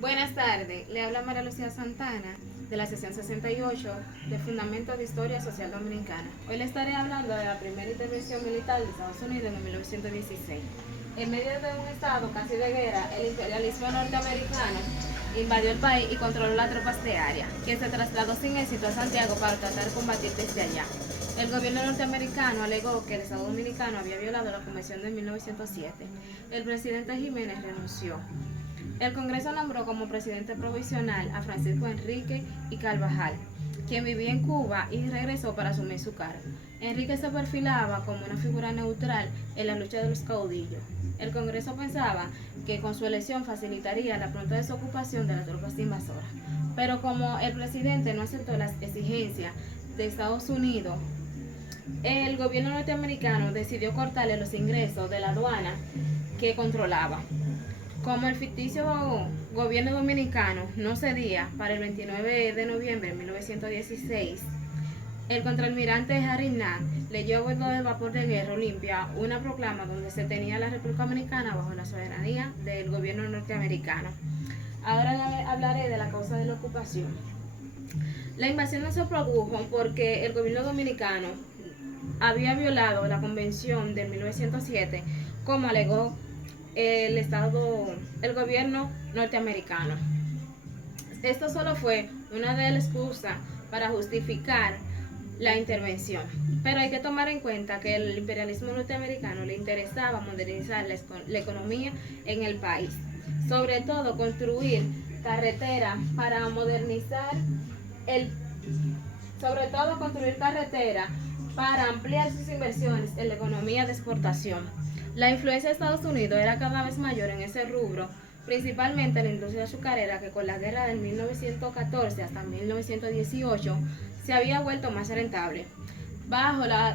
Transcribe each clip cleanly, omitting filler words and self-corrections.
Buenas tardes, le habla María Lucía Santana de la sesión 68 de Fundamentos de Historia Social Dominicana. Hoy le estaré hablando de la primera intervención militar de Estados Unidos en 1916. En medio de un estado casi de guerra, el imperialismo norteamericano invadió el país y controló las tropas de área, que se trasladó sin éxito a Santiago para tratar de combatir desde allá. El gobierno norteamericano alegó que el Estado Dominicano había violado la Convención de 1907. El presidente Jiménez renunció. El Congreso nombró como presidente provisional a Francisco Enrique y Carvajal, quien vivía en Cuba y regresó para asumir su cargo. Enrique se perfilaba como una figura neutral en la lucha de los caudillos. El Congreso pensaba que con su elección facilitaría la pronta desocupación de las tropas invasoras. Pero como el presidente no aceptó las exigencias de Estados Unidos, el gobierno norteamericano decidió cortarle los ingresos de la aduana que controlaba. Como el ficticio gobierno dominicano no cedía, para el 29 de noviembre de 1916, el contraalmirante Harry Knapp leyó a bordo del vapor de guerra Olimpia una proclama donde se tenía la República Dominicana bajo la soberanía del gobierno norteamericano. Ahora hablaré de la causa de la ocupación. La invasión no se produjo porque el gobierno dominicano había violado la Convención de 1907, como alegó el gobierno norteamericano. Esto solo fue una de las excusas para justificar la intervención, pero hay que tomar en cuenta que el imperialismo norteamericano le interesaba modernizar la economía en el país, sobre todo construir carreteras para modernizar para ampliar sus inversiones en la economía de exportación. La influencia de Estados Unidos era cada vez mayor en ese rubro, principalmente en la industria azucarera, que con la guerra del 1914 hasta 1918 se había vuelto más rentable,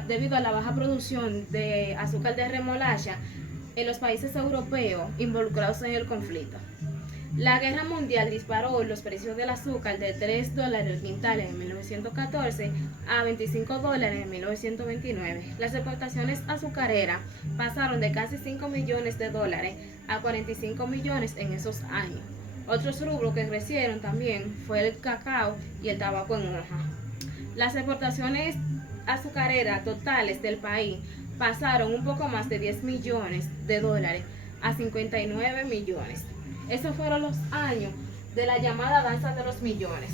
debido a la baja producción de azúcar de remolacha en los países europeos involucrados en el conflicto. La guerra mundial disparó los precios del azúcar de $3 el quintal en 1914 a $25 en 1929. Las exportaciones azucareras pasaron de casi $5 millones a 45 millones en esos años. Otros rubros que crecieron también fue el cacao y el tabaco en hoja. Las exportaciones azucareras totales del país pasaron un poco más de $10 millones a 59 millones. Esos fueron los años de la llamada danza de los millones.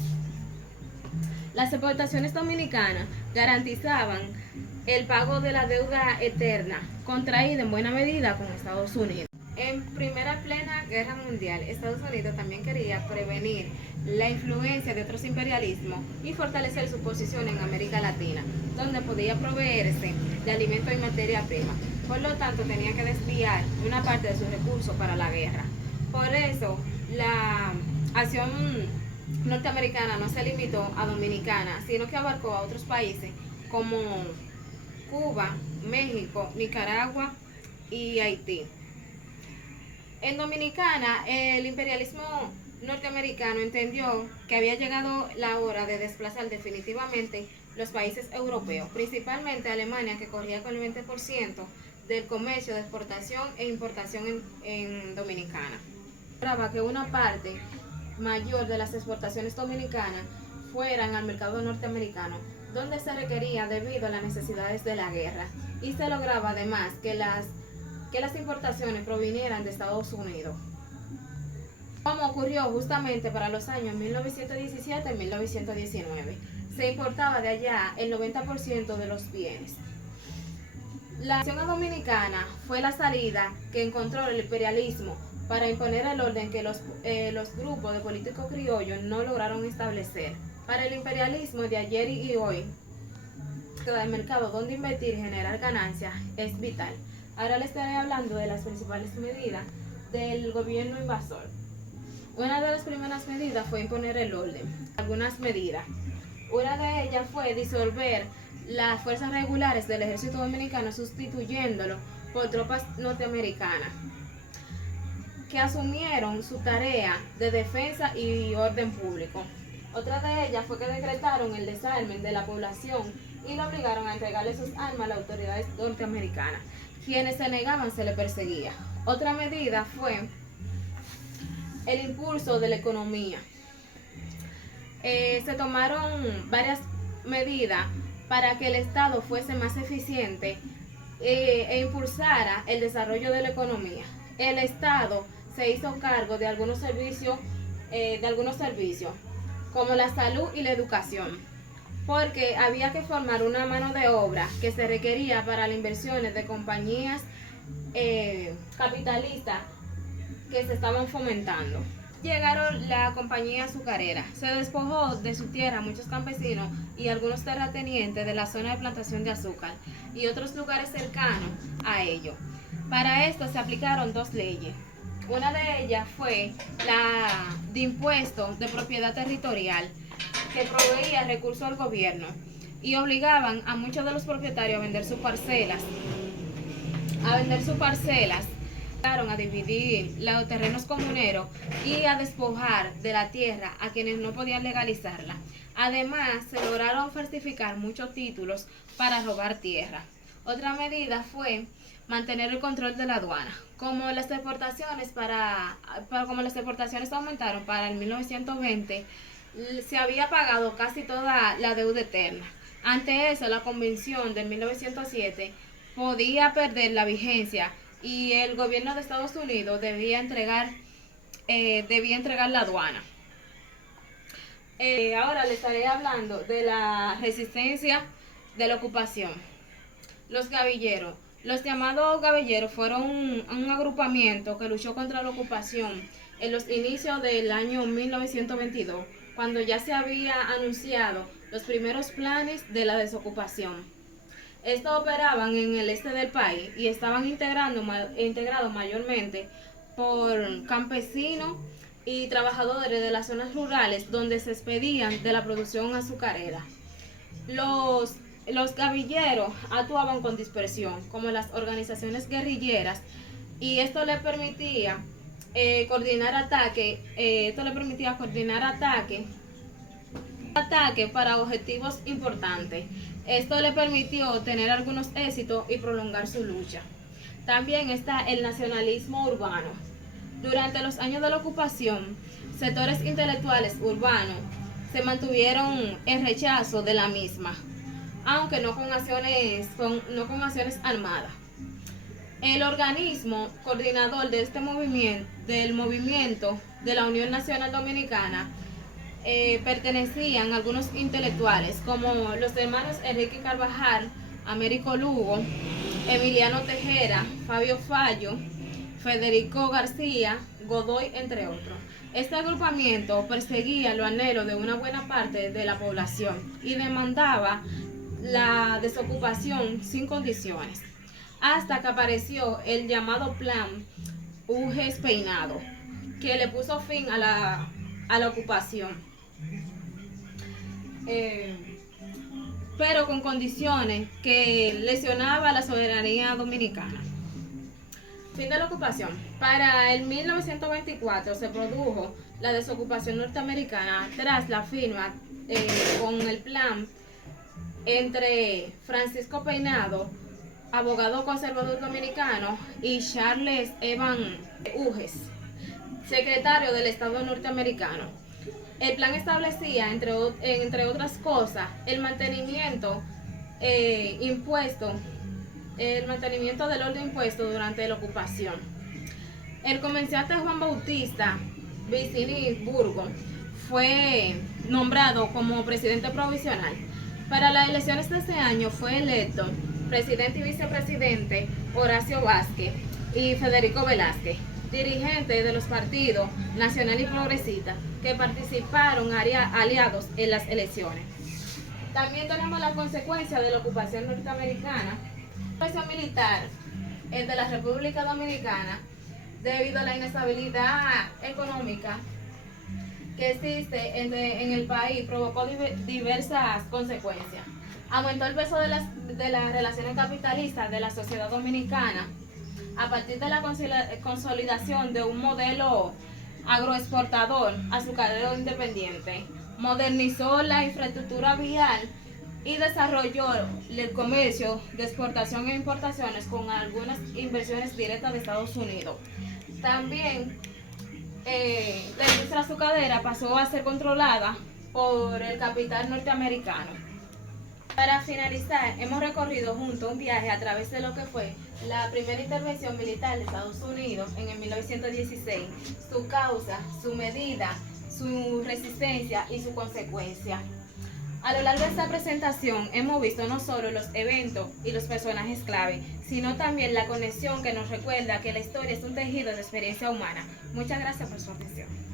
Las exportaciones dominicanas garantizaban el pago de la deuda eterna, contraída en buena medida con Estados Unidos. En plena guerra mundial, Estados Unidos también quería prevenir la influencia de otros imperialismos y fortalecer su posición en América Latina, donde podía proveerse de alimentos y materia prima. Por lo tanto, tenía que desviar una parte de sus recursos para la guerra. Por eso, la acción norteamericana no se limitó a Dominicana, sino que abarcó a otros países como Cuba, México, Nicaragua y Haití. En Dominicana, el imperialismo norteamericano entendió que había llegado la hora de desplazar definitivamente los países europeos, principalmente Alemania, que corría con el 20% del comercio de exportación e importación en Dominicana. Esperaba que una parte mayor de las exportaciones dominicanas fueran al mercado norteamericano, donde se requería debido a las necesidades de la guerra, y se lograba además que las importaciones provinieran de Estados Unidos, como ocurrió justamente para los años 1917 y 1919. Se importaba de allá el 90% de los bienes. La acción dominicana fue la salida que encontró el imperialismo para imponer el orden que los grupos de políticos criollos no lograron establecer. Para el imperialismo de ayer y hoy, el mercado donde invertir y generar ganancias es vital. Ahora les estaré hablando de las principales medidas del gobierno invasor. Una de las primeras medidas fue imponer el orden. Algunas medidas. Una de ellas fue disolver las fuerzas regulares del ejército dominicano, sustituyéndolo por tropas norteamericanas, que asumieron su tarea de defensa y orden público. Otra de ellas fue que decretaron el desarme de la población y lo obligaron a entregarle sus armas a las autoridades norteamericanas. Quienes se negaban se les perseguía. Otra medida fue el impulso de la economía. Se tomaron varias medidas para que el Estado fuese más eficiente e impulsara el desarrollo de la economía. El Estado se hizo cargo de algunos servicios, como la salud y la educación, porque había que formar una mano de obra que se requería para las inversiones de compañías capitalistas que se estaban fomentando. Llegaron la compañía azucarera. Se despojó de su tierra a muchos campesinos y algunos terratenientes de la zona de plantación de azúcar y otros lugares cercanos a ello. Para esto se aplicaron dos leyes. Una de ellas fue la de impuesto de propiedad territorial, que proveía recursos al gobierno y obligaban a muchos de los propietarios a vender sus parcelas. A dividir los terrenos comuneros y a despojar de la tierra a quienes no podían legalizarla. Además, se lograron falsificar muchos títulos para robar tierra. Otra medida fue mantener el control de la aduana. Como las exportaciones aumentaron para el 1920, se había pagado casi toda la deuda eterna. Ante eso, la Convención de 1907 podía perder la vigencia y el gobierno de Estados Unidos debía entregar la aduana. Ahora les estaré hablando de la resistencia de la ocupación. Los gavilleros. Los llamados gavilleros fueron un agrupamiento que luchó contra la ocupación en los inicios del año 1922, cuando ya se había anunciado los primeros planes de la desocupación. Estos operaban en el este del país y estaban integrados mayormente por campesinos y trabajadores de las zonas rurales donde se expedían de la producción azucarera. Los gavilleros actuaban con dispersión, como las organizaciones guerrilleras, y esto les permitía coordinar ataques para objetivos importantes. Esto le permitió tener algunos éxitos y prolongar su lucha. También está el nacionalismo urbano. Durante los años de la ocupación, sectores intelectuales urbanos se mantuvieron en rechazo de la misma, aunque no con acciones armadas. El organismo coordinador de este movimiento, del movimiento de la Unión Nacional Dominicana, pertenecían algunos intelectuales como los hermanos Enrique Carvajal, Américo Lugo, Emiliano Tejera, Fabio Fallo, Federico García, Godoy, entre otros. Este agrupamiento perseguía los anhelos de una buena parte de la población y demandaba la desocupación sin condiciones, hasta que apareció el llamado Plan Uges Peinado, que le puso fin a la ocupación. Pero con condiciones que lesionaba la soberanía dominicana. Fin de la ocupación. Para el 1924 se produjo la desocupación norteamericana tras la firma con el plan entre Francisco Peinado, abogado conservador dominicano, y Charles Evans Uges, secretario del Estado norteamericano. El plan establecía, entre otras cosas, el mantenimiento del orden impuesto durante la ocupación. El comerciante Juan Bautista Vicini Burgo fue nombrado como presidente provisional. Para las elecciones de ese año fue electo presidente y vicepresidente Horacio Vázquez y Federico Velázquez, dirigentes de los partidos Nacional y Progresista, que participaron aliados en las elecciones. También tenemos la consecuencia de la ocupación norteamericana. La ocupación militar de la República Dominicana, debido a la inestabilidad económica que existe en el país, provocó diversas consecuencias. Aumentó el peso de las relaciones capitalistas de la sociedad dominicana a partir de la consolidación de un modelo agroexportador azucarero independiente. Modernizó la infraestructura vial y desarrolló el comercio de exportación e importaciones con algunas inversiones directas de Estados Unidos. También la industria azucarera pasó a ser controlada por el capital norteamericano. Para finalizar, hemos recorrido juntos un viaje a través de lo que fue la primera intervención militar de Estados Unidos en el 1916, su causa, su medida, su resistencia y su consecuencia. A lo largo de esta presentación hemos visto no solo los eventos y los personajes clave, sino también la conexión que nos recuerda que la historia es un tejido de experiencia humana. Muchas gracias por su atención.